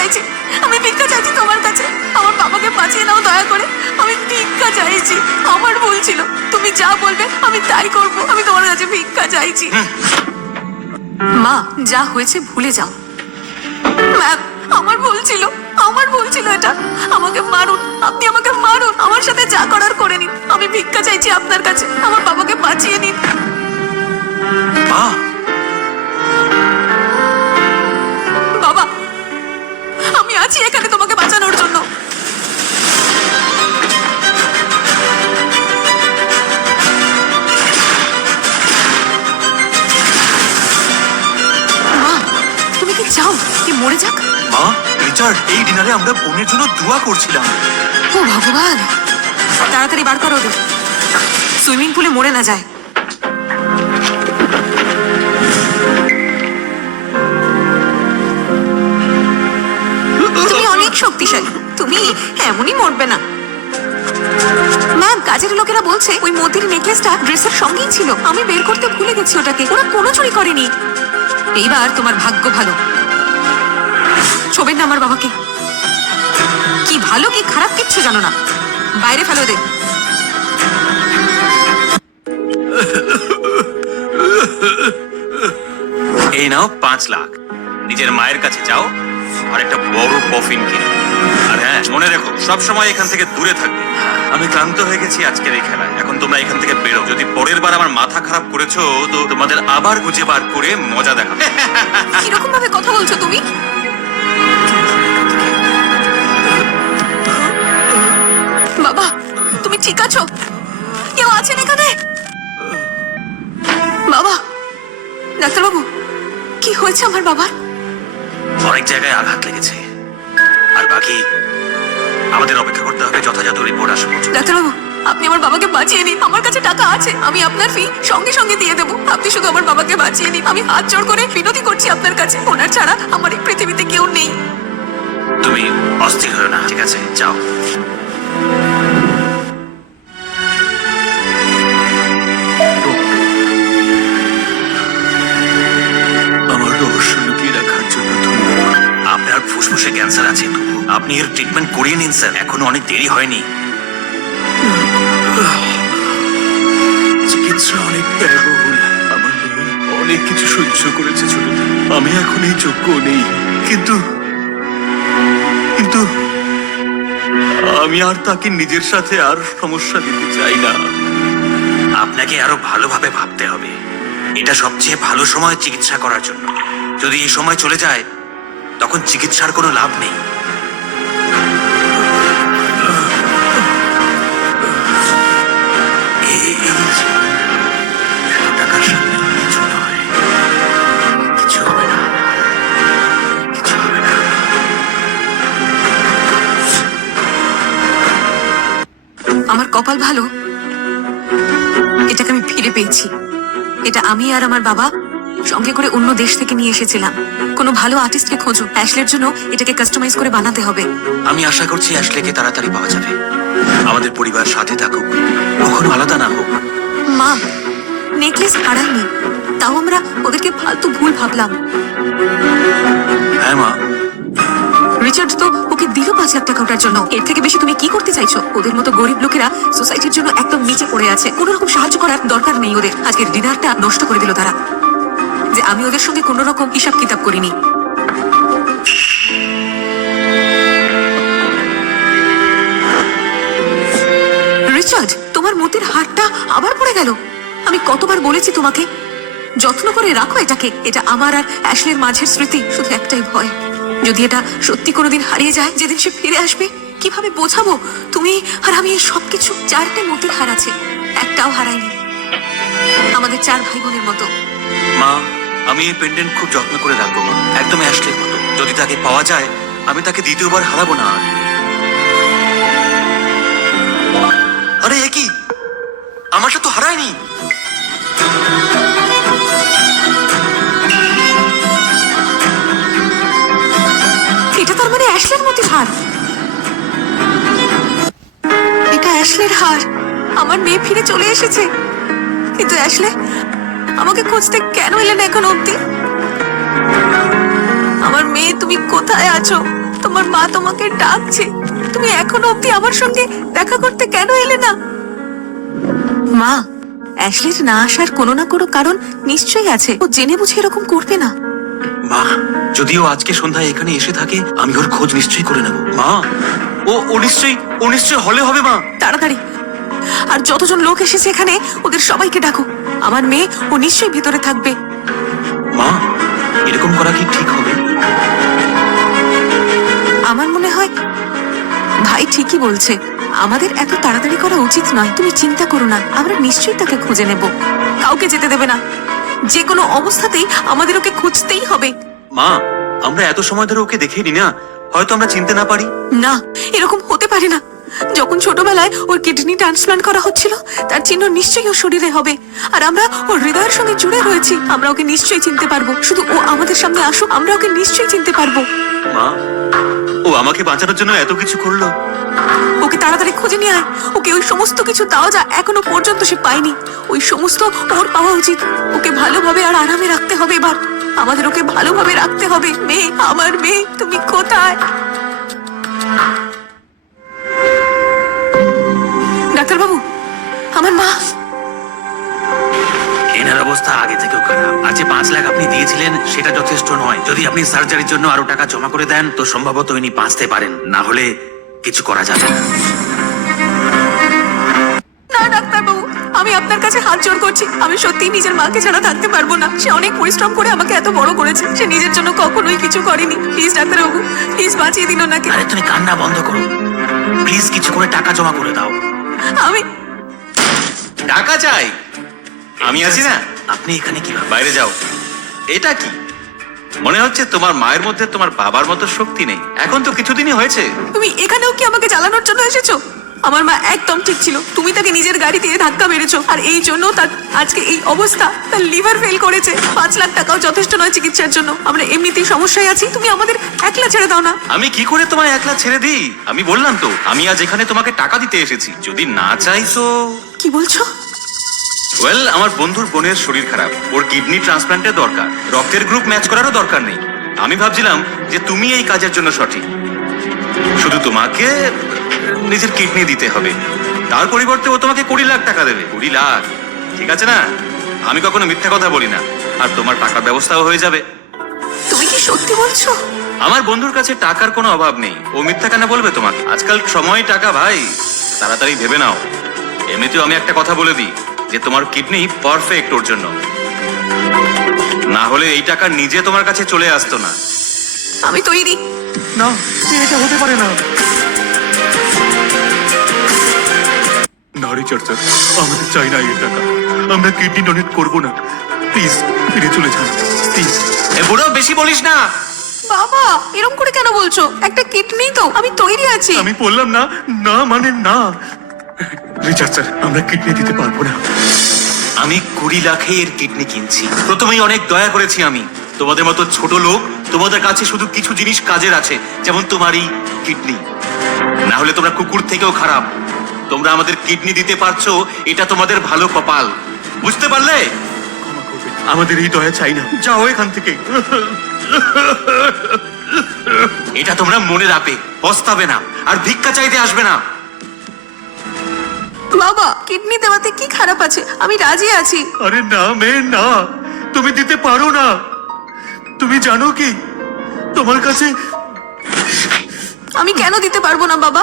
চাইছি। আমি ভিক্ষা চাইছি তোমার কাছে। আমার বাবাকে বাঁচিয়ে নাও দয়া করে। আমি ভিক্ষা চাইছি। আমার ভুল ছিল। তুমি যা বলবে আমি তাই করব। আমি তোমার কাছে ভিক্ষা চাইছি। মা যা হয়েছে ভুলে যাও। ম্যাম আমার ভুল ছিল। আমার ভুল ছিল এটা। আমাকে মারুন। আপনি আমাকে মারুন। আমার সাথে যা করার করে নিন। আমি ভিক্ষা চাইছি আপনার কাছে। আমার বাবাকে বাঁচিয়ে নিন। মা মা, রিচার্ড, এই ডিনারে আমরা বোনের জন্য দোয়া করছিলাম। ও ভগবান, তাড়াতাড়ি বার করো ওদের। সুইমিং পুলে মরে না যায়। তুমি অনেক শক্তিশালী, তুমি এমনই মরবে না। ম্যাম কাজের লোকেরা বলছে, ওই মোতির নেকলেসটা ড্রেসের সঙ্গেই ছিল। আমি বের করতে ভুলে গেছি ওটাকে, ওরা কোনো চুরি করেনি। এইবার তোমার ভাগ্য ভালো। ছোবেন না আমার বাবাকে। কি ভালো কি খারাপ কিচ্ছু জানো না। বাইরে ফেলো দে এই নাও পাঁচ লাখ। নিজের মায়ের কাছে যাও আর একটা বড় কফিন কিনো। আর হ্যাঁ মনে রেখো সব সময় এখান থেকে দূরে থাকবে। আমি ক্লান্ত হয়ে গেছি আজকের এই খেলায়। এখন তোমরা এখান থেকে বেরো। যদি পরের বার আমার মাথা খারাপ করেছ তো তোমাদের আবার খুঁজে বার করে মজা দেখাবো। কীরকম ভাবে কথা বলছো তুমি? ঠিক আছো? কেউ আছেন এখানে? বাবা ডাক্তারবাবু কি হয়েছে আমার বাবার? অনেক জায়গায় আঘাত লেগেছে। আর বাকি আমাদের অপেক্ষা করতে হবে যথাযথ রিপোর্ট আসা পর্যন্ত। ডাক্তারবাবু আপনি আমার বাবাকে বাঁচিয়ে নিন। আমার কাছে টাকা আছে। আমি আপনার ফি সঙ্গে সঙ্গে দিয়ে দেবো। আপনি শুধু আমার বাবাকে বাঁচিয়ে নিন। আমি হাত জোড় করে বিনতি করছি আপনার কাছে। ওনার ছাড়া আমার এই পৃথিবীতে কেউ নেই। তুমি অস্থির হও না ঠিক আছে? যাও। ক্যান্সার আছে। আপনি এর ট্রিটমেন্ট করিয়ে নিন স্যার এখনও অনেক দেরি হয়নি। চিকিৎসা অনেক ব্যয়বহুল। আমার অনেক কিছু সহ্য করেছে ছোট আমি এখন এই যোগ্য নেই। কিন্তু কিন্তু আমি আর তাকে নিজের সাথে আর সমস্যা দিতে চাই না। আপনাকে আরও ভালোভাবে ভাবতে হবে। এটা সবচেয়ে ভালো সময় চিকিৎসা করার জন্য। যদি এই সময় চলে যায় তখন চিকিৎসার কোনো লাভ নেই। আমার কপাল ভালো? এটাকে আমি ফিরে পেয়েছি। এটা আমি আর আমার বাবা সঙ্গে করে অন্য দেশ থেকে নিয়ে এসেছিলাম। কোনো ভালো আর্টিস্টকে খোঁজো। অ্যাশলের জন্য এটাকে কাস্টমাইজ করে বানাতে হবে। আমি আশা করছি আসলেকে তাড়াতাড়ি পাওয়া যাবে। আমাদের পরিবার সাথে থাকুক। কখনো আলাদা না হোক। মা নেকলেস হারাইনি। তাও আমরা ওদেরকে ফালতু ভুল ভাবলাম। হ্যাঁ মা। রিচার্ড তো ওকে দিল পাঁচ লাখ টাকা ওটার জন্য। এর থেকে বেশি তুমি কি করতে চাইছো? ওদের মতো গরিব লোকেরা সোসাইটির জন্য একদম নিচে পড়ে আছে। কোনো রকম সাহায্য করার দরকার নেই ওদের। আজকের ডিনারটা নষ্ট করে দিল তারা। আমি ওদের সঙ্গে কোনো রকম হিসাব কিতাব করিনি। রিচার্ড, তোমার মতির হারটা আবার পড়ে গেল। আমি কতবার বলেছি তোমাকে, যত্ন করে রাখো এটাকে। এটা আমার আর অ্যাশলের মাঝের স্মৃতি, শুধু একটাই ভয়। যদি এটা সত্যি কোনোদিন হারিয়ে যায়, যেদিন সে ফিরে আসবে, কীভাবে বোঝাবো? তুমি আর আমি এই সবকিছু, চারটে মতির হার আছে, একটাও হারাইনি। আমাদের চার ভাই বোনের মতো। মা আমি এই পেন্ডেন্ট খুব যত্ন করে রাখব মা। একদম অ্যাশলের মতো। যদি তাকে পাওয়া যায়, আমি তাকে দ্বিতীয়বার হারাবো না। আর। এ কি? আমারটা তো হারায়নি। এটা তার মানে অ্যাশলের মতির হার। এটা অ্যাশলের হার। আমার মেয়ে ফিরে চলে এসেছে। কিন্তু অ্যাশলে আমাকে খুঁজতে কেন এলেন এখন অব্দি আমার মেয়ে তুমি কোথায় আছো? তোমার মা তোমাকে ডাকছে। তুমি এখন অব্দি আমার সঙ্গে দেখা করতে কেন এলে না? মা অ্যাশলির না আসার কোনো না কোনো কারণ নিশ্চয়ই আছে। ও জেনে বুঝে এরকম করবে না। মা যদিও আজকে সন্ধ্যায় এখানে এসে থাকে আমি ওর খোঁজ নিশ্চয়ই করে নেব। মা ও ও নিশ্চয়ই ও নিশ্চয়ই হলে হবে মা। তাড়াতাড়ি। আর যতজন লোক এসেছে এখানে ওদের সবাইকে ডাকো। আমার মেয়ে ও নিশ্চয়ই ভিতরে থাকবে। মা এরকম করা কি ঠিক হবে? আমার মনে হয় ভাই ঠিকই বলছে। আমাদের এত তাড়াতাড়ি করা উচিত নয় তুমি চিন্তা করো না আমরা নিশ্চয়ই তাকে খুঁজে নেব। কাউকে যেতে দেবে না। যে কোনো অবস্থাতেই আমাদের ওকে খুঁজতেই হবে। মা আমরা এত সময় ধরে ওকে দেখিনি না। হয়তো আমরা চিনতে না পারি। না এরকম হতে পারে না। যখন ছোটবেলায় ওর কিডনি ট্রান্সপ্লান্ট করা হচ্ছিল তার চিহ্ন নিশ্চয়ই ওর শরীরে হবে। আর আমরা ওর হৃদয়ের সঙ্গে জুড়ে রয়েছি আমরা ওকে নিশ্চয়ই চিনতে পারব। শুধু ও আমাদের সামনে আসুক আমরা ওকে নিশ্চয়ই চিনতে পারব। মা ও আমাকে বাঁচানোর জন্য এত কিছু করল। ওকে তাড়াতাড়ি খুঁজে নিয়ে আয়। ওকে ওই সমস্ত কিছু দাও যা এখনও পর্যন্ত সে পায়নি। ওই সমস্ত ওর পাওয়া উচিত। ওকে ভালোভাবে আর আরামে রাখতে হবে এবার। আমাদের ওকে ভালোভাবে রাখতে হবে। মেয়ে, আমার মেয়ে, তুমি কোথায়? ডাক্তারবাবু, আমার মা। এনার অবস্থা আগে থেকেও খারাপ। আজ যে পাঁচ লাখ আপনি দিয়েছিলেন, সেটা যথেষ্ট নয়। যদি আপনি সার্জারির জন্য আরও টাকা জমা করে দেন, তো সম্ভবত ইনি বাঁচতে পারেন। না হলে কিছু করা যাবে না। আমি আপনার কাছে হাত জোর করছি। আমি সত্যি নিজের মাকে ছাড়া থাকতে পারব না। সে অনেক পরিশ্রম করে আমাকে এত বড় করেছে। সে নিজের জন্য কখনোই কিছু করেনি। প্লিজ ডাক্তারবাবু প্লিজ বাঁচিয়ে দিন ওনাকে। আরে তুমি কান্না বন্ধ করো। প্লিজ কিছু করে টাকা জমা করে দাও। আমি টাকা চাই। আমি আছি না। আপনি এখানে কীভাবে? বাইরে যাও। এটা কি? মনে হচ্ছে তোমার মায়ের মধ্যে তোমার বাবার মতো শক্তি নেই। এখন তো কিছুদিনই হয়েছে। তুমি এখানেও কি আমাকে জ্বালানোর জন্য এসেছ? আমার মা একদম ঠিক ছিল। তুমি তাকে নিজের গাড়ি দিয়ে ধাক্কা মেরেছো। আর এই জন্য তার আজকে এই অবস্থা। তার লিভার ফেল করেছে। পাঁচ লাখ টাকাও যথেষ্ট নয় চিকিৎসার জন্য। আমরা এমনিতেই সমস্যায় আছি। তুমি আমাদের একলা ছেড়ে দাও না। আমি কি করে তোমায় একলা ছেড়ে দিই? আমি বললাম তো আমি আজ এখানে তোমাকে টাকা দিতে এসেছি। যদি না চাই তো কি বলছো? ওয়েল আমার বন্ধুর বোনের শরীর খারাপ। ওর কিডনি ট্রান্সপ্লান্টের দরকার। রক্তের গ্রুপ ম্যাচ করারও দরকার নেই। আমি ভাবছিলাম যে তুমি এই কাজের জন্য সঠিক। শুধু তোমাকে নিজের কিডনি দিতে হবে। তার পরিবর্তে ও তোমাকে কুড়ি লাখ টাকা দেবে। কুড়ি লাখ। ঠিক আছে না? আমি কখনো মিথ্যা কথা বলি না। আর তোমার টাকার ব্যবস্থাও হয়ে যাবে। তুমি কি সত্যি বলছো? আমার বন্ধুর কাছে টাকার কোনো অভাব নেই। ও মিথ্যা কেন বলবে তোমাকে? আজকাল সময় টাকা ভাই। তাড়াতাড়ি ভেবে নাও। এমনিতেও আমি একটা কথা বলে দিই যে তোমার কিডনি পারফেক্ট ওর জন্য। না হলে এই টাকা নিজে তোমার কাছে চলে আসতো না। আমি তৈরি। না এটা হতে পারে না। না রিচার্ড স্যার আমাদের চাই না এই টাকা। আমরা কিডনি ডোনেট করব না। প্লিজ ফিরে চলে যান। প্লিজ এ বুড়ো বেশি বলিস না। বাবা এরকম করে কেন বলছো? একটা কিডনি তো আমি তৈরি আছি। আমি বললাম না না মানে না। রিচার্ড স্যার আমরা কিডনি দিতে পারব না। আমি কুড়ি লাখে এর কিডনি কিনছি। প্রথমেই অনেক দয়া করেছি আমি। তোমাদের মতো ছোট লোক তোমাদের কাছে শুধু কিছু জিনিস কাজের আছে যেমন তোমার এই কিডনি। না হলে তোমরা কুকুর থেকেও খারাপ। তোমরা আমাদের কিডনি দিতে পারছ এটা তোমাদের ভালো কপাল। বুঝতে পারলে? আমাদের এই দয়া চাই না। যাও এখান থেকে। এটা তোমরা মনে রাখবে পস্তাবে না আর ভিক্ষা চাইতে আসবে না। বাবা কিডনি দেওয়াতে কি খারাপ আছে? আমি রাজি আছি। আরে না মেয়ে না। তুমি দিতে পারো না। তুমি জানো কি? তোমার কাছে আমি কেন দিতে পারব না বাবা?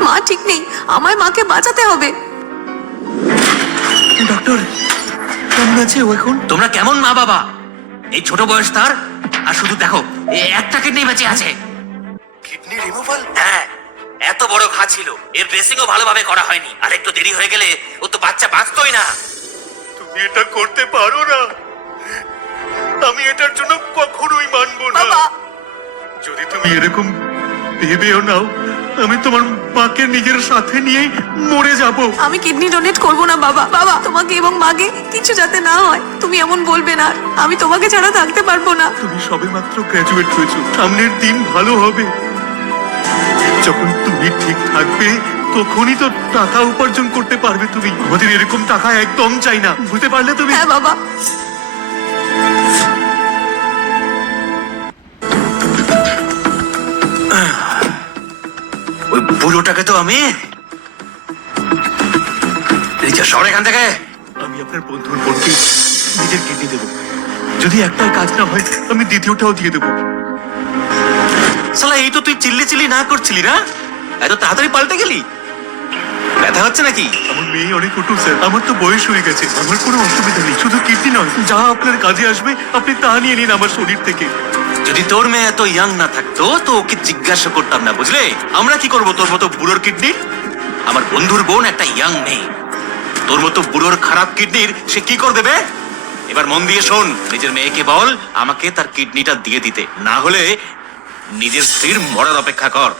মা ঠিক নেই আমায় মাকে বাঁচাতে হবে। ডক্টর কেমন আছে ও এখন? তোমরা কেমন মা বাবা? এই ছোট বয়স তার আর শুধু দেখো একটা কিডনি বেঁচে আছে। কিডনি রিমুভাল হ্যাঁ এত বড় ঘা ছিল এর ড্রেসিংও ভালোভাবে করা হয়নি। আর একটু দেরি হয়ে গেলে ও তো বাচ্চা বাঁচতই না। তুমি এটা করতে পারো না। আমি এটার জন্য কখনোই মানবো না। বাবা! যদি তুমি এরকম ভেবেও নাও আমি তোমার মাকে নিজের সাথে নিয়ে মরে যাব। আমি কিডনি ডোনেট করব না বাবা। বাবা তোমাকে এবং মাকে কিছু যাতে না হয় তুমি এমন বলবে না। আমি তোমাকে ছাড়া থাকতে পারব না। তুমি সবেমাত্র গ্র্যাজুয়েট হয়েছো। সামনের দিন ভালো হবে। যখন তুমি ঠিক থাকবে তখনই তো টাকা উপার্জন করতে পারবে তুমি। আমাদের এরকম টাকা একদম চাই না। বুঝতে পারলে তুমি হ্যাঁ বাবা। বুড়োটাকে তো আমি রিচা সর এখান থেকে। আমি আপনার বন্ধুর বোনকে নিজের কিডনি দেবো। যদি একটাই কাজ না হয় আমি দ্বিতীয়টাও দিয়ে দেবো। সালা এই তো তুই চিল্লি চিল্লি না করছিলি না? এত তাড়াতাড়ি পাল্টে গেলি? ব্যথা হচ্ছে নাকি? আমার মেয়ে অনেক ছোট স্যার। আমার তো বয়স হয়ে গেছে। আমার কোনো অসুবিধা নেই শুধু কিডনি নয়। যা আপনার কাজে আসবে আপনি তা নিয়ে নিন আমার শরীর থেকে। যদি তোর মেয়ে এত ইয়াং না থাকতো, তো ওকে জিজ্ঞাসা করতাম না, বুঝলে? আমরা কি করব, তোর মতো বুড়োর কিডনি আমার বন্ধুর বোন একটা ইয়াং মেয়ে। তোর মতো বুড়োর খারাপ কিডনির সে কি করে দেবে? এবার মন দিয়ে শোন, নিজের মেয়েকে বল, আমাকে তার কিডনিটা দিয়ে দিতে। না হলে নিজের স্ত্রীর মরার অপেক্ষা কর।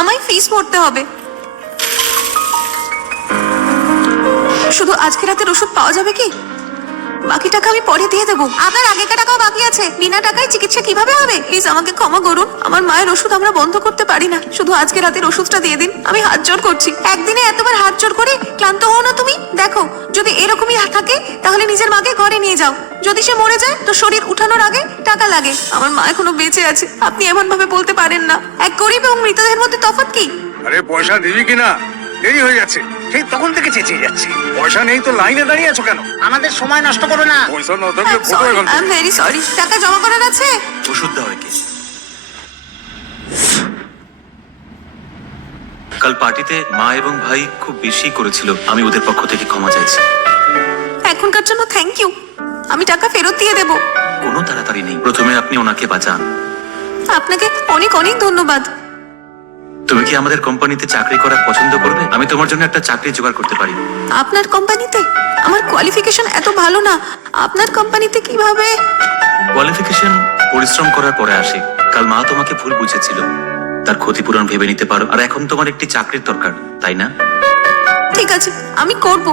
আমায় ফিস ভরতে হবে। শুধু আজকে রাতের ওষুধ পাওয়া যাবে কি? বাকি টাকা আমি পরে দিয়ে দেবো। আপনার আগেকার টাকাও বাকি আছে। বিনা টাকায় চিকিৎসা কীভাবে হবে? প্লিজ আমাকে ক্ষমা করুন। আমার মায়ের ওষুধ আমরা বন্ধ করতে পারি না। শুধু আজকে রাতের ওষুধটা দিয়ে দিন। আমি হাত জোর করছি। একদিনে এতবার হাত জোর করে ক্লান্ত হও না তুমি। দেখো, যদি এরকমই থাকে, তাহলে নিজের মাকে ঘরে নিয়ে যাও। যদি সে মরে যায়, তো শরীর উঠানোর আগে টাকা লাগে। আমার মা এখনও বেঁচে আছে। আপনি এমন ভাবে বলতে পারেন না। এক গরিব এবং মৃতদের মধ্যে তফাৎ কি? আরে, পয়সা দিবি কিনা? দেরি হয়ে যাচ্ছে। সেই তখন থেকে চেঁচিয়ে যাচ্ছি। পয়সা নেই তো লাইনে দাঁড়িয়ে আছো কেন? আমাদের সময় নষ্ট করো না। পয়সা না থাকলে ফটো এখন আই এম ভেরি সরি টাকা জমা করার আছে? ওষুধ দাও একে। কাল পার্টিতে মা এবং ভাই খুব বেশি করেছিল। আমি ওদের পক্ষ থেকে ক্ষমা চাইছি। এখনকার জন্য থ্যাংক ইউ আমি টাকা ফেরত দিয়ে দেব। কোনো তাড়াতাড়ি নেই। প্রথমে আপনি ওনাকে বাঁচান। আপনাকে অনেক অনেক ধন্যবাদ। তুমি কি আমাদের কোম্পানিতে চাকরি করা পছন্দ করবে? আমি তোমার জন্য একটা চাকরি জোগাড় করতে পারি। আপনার কোম্পানিতে? আমার কোয়ালিফিকেশন এত ভালো না। আপনার কোম্পানিতে কীভাবে? কোয়ালিফিকেশন পরিশ্রম করার পরে আসে। কাল মা তোমাকে ভুল বুঝেছিল। তার ক্ষতিপূরণ ভেবে নিতে পারো। আর এখন তোমার একটি চাকরির দরকার তাই না? ঠিক আছে আমি করব।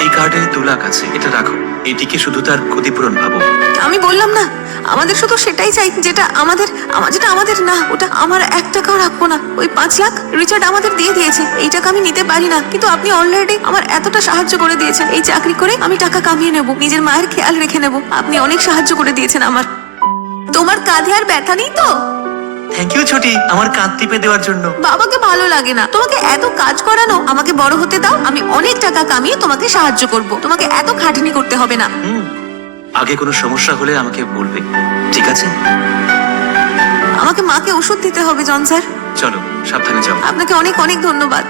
এই কার্ডে দু লাখ আছে এটা রাখো। এটিকে শুধু তার ক্ষতিপূরণ ভাবো। আমি বললাম না, আমাদের শুধু সেটাই চাই, যেটা আমাদের আমার যেটা আমাদের না, ওটা আমার এক টাকাও রাখব না। ওই পাঁচ লাখ রিচার্ড আমাদের দিয়ে দিয়েছে, এই টাকা আমি নিতে পারি না। কিন্তু আপনি অলরেডি আমার এতটা সাহায্য করে দিয়েছেন, এই চাকরি করে আমি টাকা কামিয়ে নেব, নিজের মায়ের খেয়াল রেখে নেব। আপনি অনেক সাহায্য করে দিয়েছেন আমার। তোমার কাঁধে আর ব্যথা নেই তো? থ্যাংক ইউ ছোটি আমার কাঁধ টিপে দেওয়ার জন্য। বাবাকে ভালো লাগে না। তোমাকে এত কাজ করানো আমাকে বড় হতে দাও আমি অনেক টাকা কামিয়ে তোমাকে সাহায্য করব। তোমাকে এত খাটনি করতে হবে না। আগে কোনো সমস্যা হলে আমাকে বলবে ঠিক আছে? আমাকে মাকে ওষুধ দিতে হবে জন স্যার। চলো সাবধানে যাও। আপনাকে অনেক অনেক ধন্যবাদ।